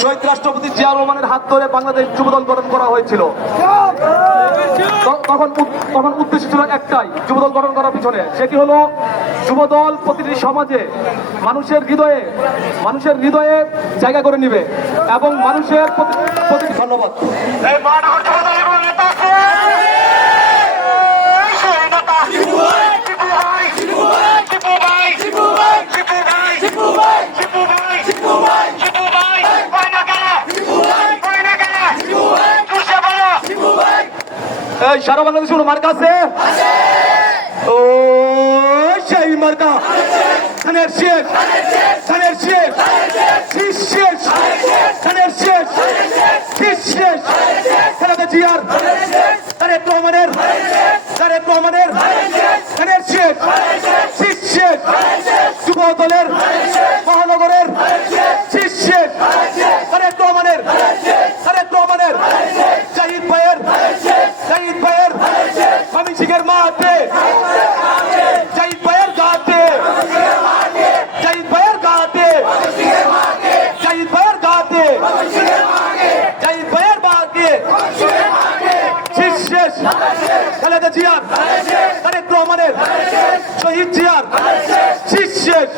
শহীদ রাষ্ট্রপতি জিয়া রহমানের হাত ধরে বাংলাদেশ যুবদল গঠন করা হয়েছিল। তখন উদ্দেশ্য ছিল একটাই, যুবদল গঠন করার পিছনে, সেটি হলো যুবদল প্রতিটি সমাজে মানুষের হৃদয়ে জায়গা করে নিবে এবং মানুষের প্রতি। ধন্যবাদ। এই সারা বাংলাদেশে কোনো মার্কা আছে? ও সেই মার্কা ধানের শেষ, ধানের শেষ, শীষ শেষ, ধানের শেষ, শীষ শেষ, খালেদা জিয়ার, তারেক রহমানের, তারেক রহমানের ধানের শেষ, শীষ শেষ, যুব দলের মহানগরের শীষ শেষ, তারেক রহমানের, তারেক রহমানের, জাহিদ ভাইয়ের, জাহিদ ভাইয়ের স্বামী সিংহের মাঠে, জাহিদ ভাইয়ের গাতে, জাহিদ ভাইয়ের গাতে, জাহিদ ভাইয়ের গাতে, জাহিদ ভাইয়ের বাগে শীষ শেষ, খালেদা জিয়ার, তারেক রহমানের, শহীদ জিয়ার শীষ শেষ।